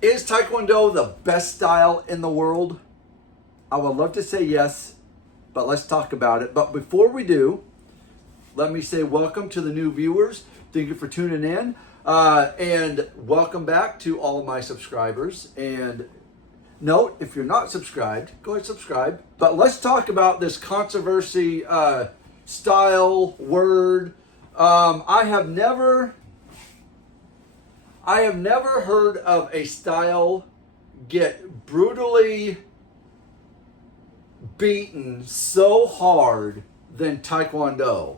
Is Taekwondo the best style in the world? I would love to say yes, but let's talk about it. But before we do, let me say welcome to the new viewers. Thank you for tuning in. And welcome back to all of my subscribers. And note, if you're not subscribed, go ahead and subscribe. But let's talk about this controversy style, word. I have never heard of a style get brutally beaten so hard than Taekwondo.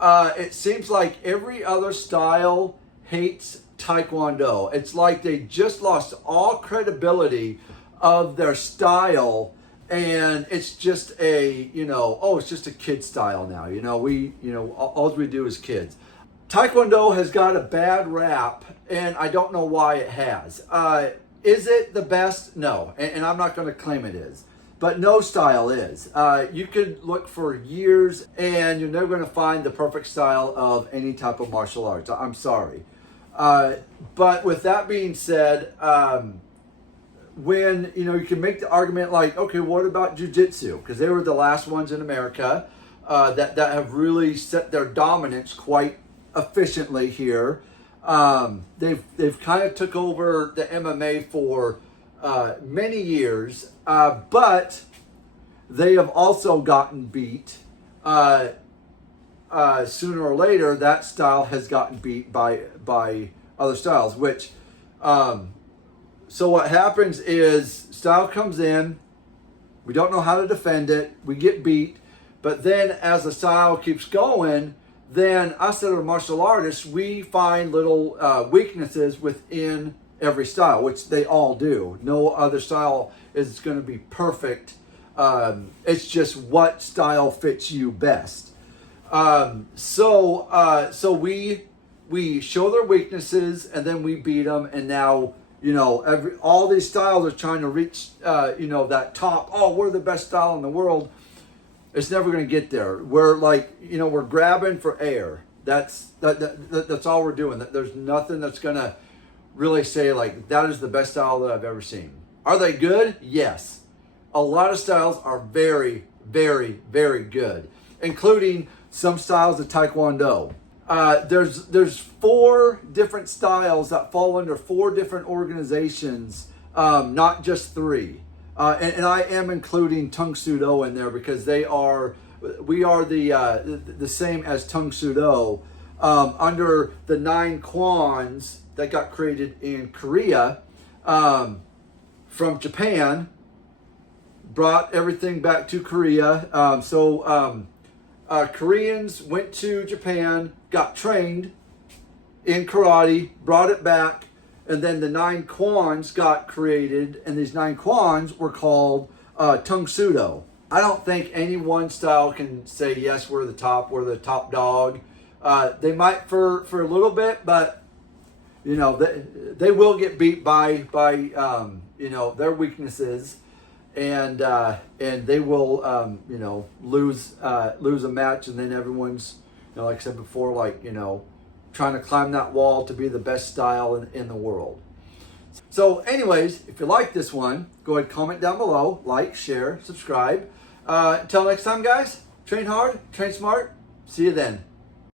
It seems like every other style hates Taekwondo. It's like they just lost all credibility of their style, and it's just it's just a kid style now. All we do is kids. Taekwondo has got a bad rap, and I don't know why it has. Is it the best? No, and I'm not going to claim it is. But no style is. You could look for years, and you're never going to find the perfect style of any type of martial arts. I'm sorry. But with that being said, when you can make the argument like, okay, what about jiu-jitsu? Because they were the last ones in America that have really set their dominance quite efficiently here. They've kind of took over the MMA for many years, but they have also gotten beat. Sooner or later, that style has gotten beat by other styles. Which, so what happens is style comes in, we don't know how to defend it, we get beat, but then as the style keeps going, then us that are martial artists, we find little weaknesses within every style, which they all do. No other style is going to be perfect. It's just what style fits you best. So we show their weaknesses, and then we beat them. And now all these styles are trying to reach that top. Oh, we're the best style in the world. It's never going to get there. We're we're grabbing for air. That's all we're doing. There's nothing that's going to really say like that is the best style that I've ever seen. Are they good? Yes. A lot of styles are very, very, very good, including some styles of Taekwondo. There's 4 different styles that fall under 4 different organizations, not just 3. And I am including Tung Sudo in there because we are the same as Tung Sudo under the 9 Kwans that got created in Korea from Japan, brought everything back to Korea. Koreans went to Japan, got trained in karate, brought it back, and then the 9 Kwans got created, and these 9 Kwans were called Tung Sudo. I don't think any one style can say, yes, we're the top dog. They might for a little bit, but they will get beat by their weaknesses, and they will lose a match, and then everyone's like I said before, trying to climb that wall to be the best style in the world. So anyways, if you like this one, go ahead, comment down below, like, share, subscribe. Until next time, guys, train hard, train smart. See you then.